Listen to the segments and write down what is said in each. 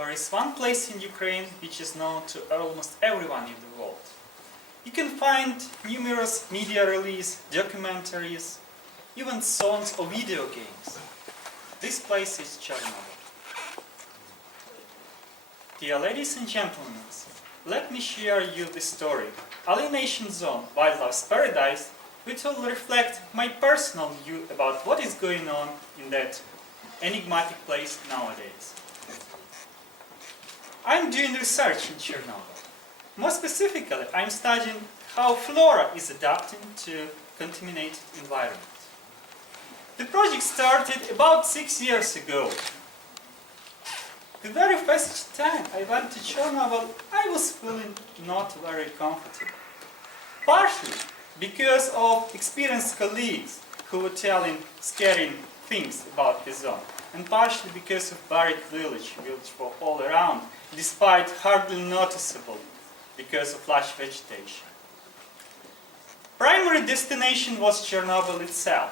there is one place in Ukraine which is known to almost everyone in the world. You can find numerous media releases, documentaries, even songs or video games. This place is Chernobyle. Dear ladies and gentlemen, let me share you the story. Alienation Zone, Wildlife's Paradise, which will reflect my personal view about what is going on in that enigmatic place nowadays. I'm doing research in Chernobyl. More specifically, I'm studying how flora is adapting to contaminated environment. The project started about 6 years ago. The very first time I went to Chernobyle, I was feeling not very comfortable. Partially because of experienced colleagues who were telling scary things about the zone, and partially because of buried village for all around, despite hardly noticeable because of lush vegetation. Primary destination was Chernobyl itself,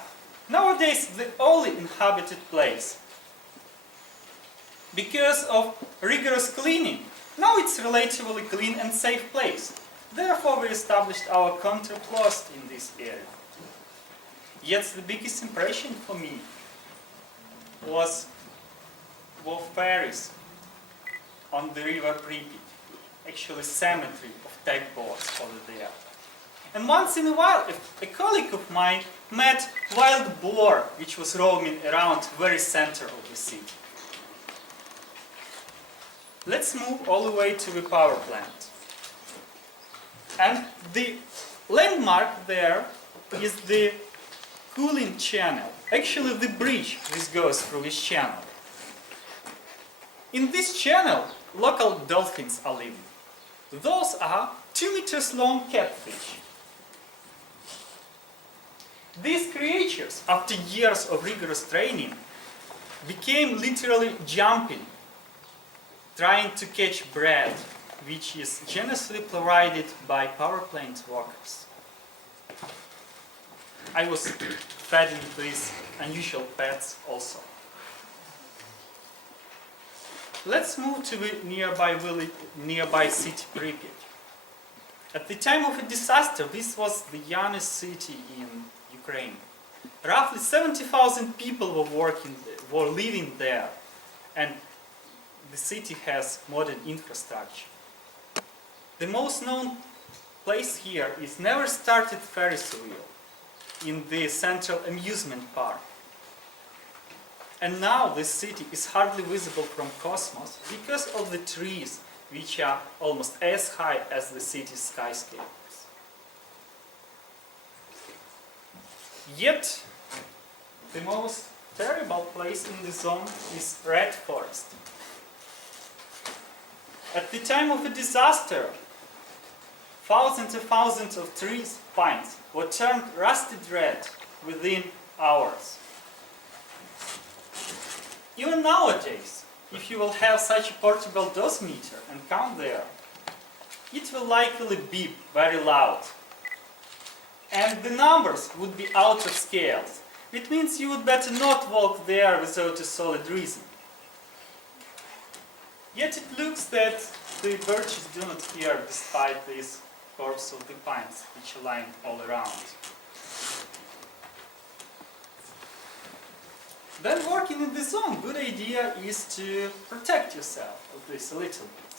nowadays the only inhabited place. Because of rigorous cleaning, now it's a relatively clean and safe place. Therefore, we established our counterpost in this area. Yet the biggest impression for me was ferries on the river Pripyat, actually cemetery of tugboats over there. And once in a while, a colleague of mine met wild boar which was roaming around the very center of the city. Let's move all the way to the power plant. And the landmark there is the cooling channel, actually the bridge which goes through this channel. In this channel, local dolphins are living. Those are 2 meters long catfish. These creatures, after years of rigorous training, became literally jumping, trying to catch bread, which is generously provided by power plant workers. I was feeding these unusual pets also. Let's move to the nearby city Pripyat. At the time of a disaster, this was the youngest city in Ukraine. Roughly 70,000 people were living there, and the city has modern infrastructure. The most known place here is never started Ferris wheel in the central amusement park. And now this city is hardly visible from cosmos because of the trees, which are almost as high as the city's skyscrapers. Yet, the most terrible place in the zone is Red Forest. At the time of a disaster, thousands and thousands of trees, pines, were turned rusted red within hours. Even nowadays, if you will have such a portable dosimeter and count there, it will likely beep very loud. And the numbers would be out of scale. It means you would better not walk there without a solid reason. Yet it looks that the birches do not care despite this corpse of the pines which are lying all around. When working in the zone, good idea is to protect yourself of this a little bit.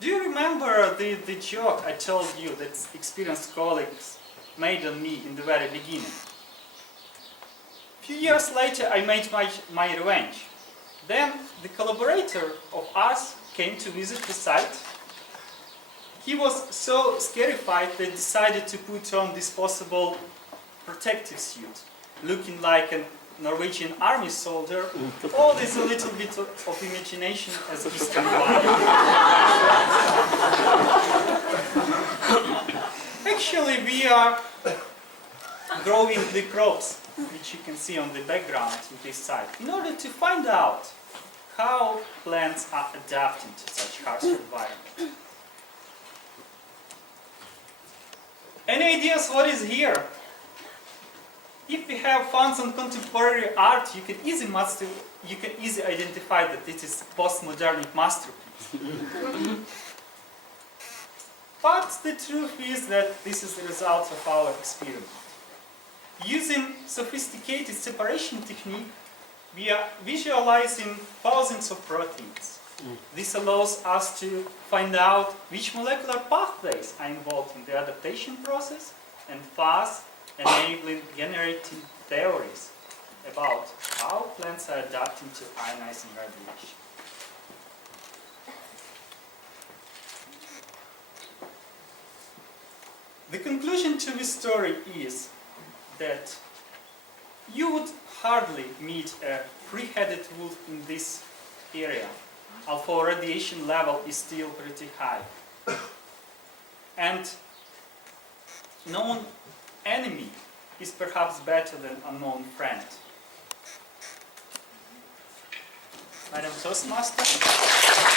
Do you remember the joke I told you that experienced colleagues made on me in the very beginning? A few years later, I made my revenge. Then the collaborator of us came to visit the site. He was so scarified that he decided to put on this possible protective suit, looking like a Norwegian army soldier. All this a little bit of imagination as history. Actually, we are growing the crops, which you can see on the background in this site, in order to find out how plants are adapting to such harsh environment. Any ideas what is here? If we have funds on contemporary art, you can easily identify that it is postmodern masterpiece. But the truth is that this is the result of our experiment. Using sophisticated separation technique, we are visualizing thousands of proteins. This allows us to find out which molecular pathways are involved in the adaptation process and thus enabling generative theories about how plants are adapting to ionizing radiation. The conclusion to this story is that you would hardly meet a three-headed wolf in this area, although radiation level is still pretty high. And known enemy is perhaps better than unknown friend. Madam Toastmaster?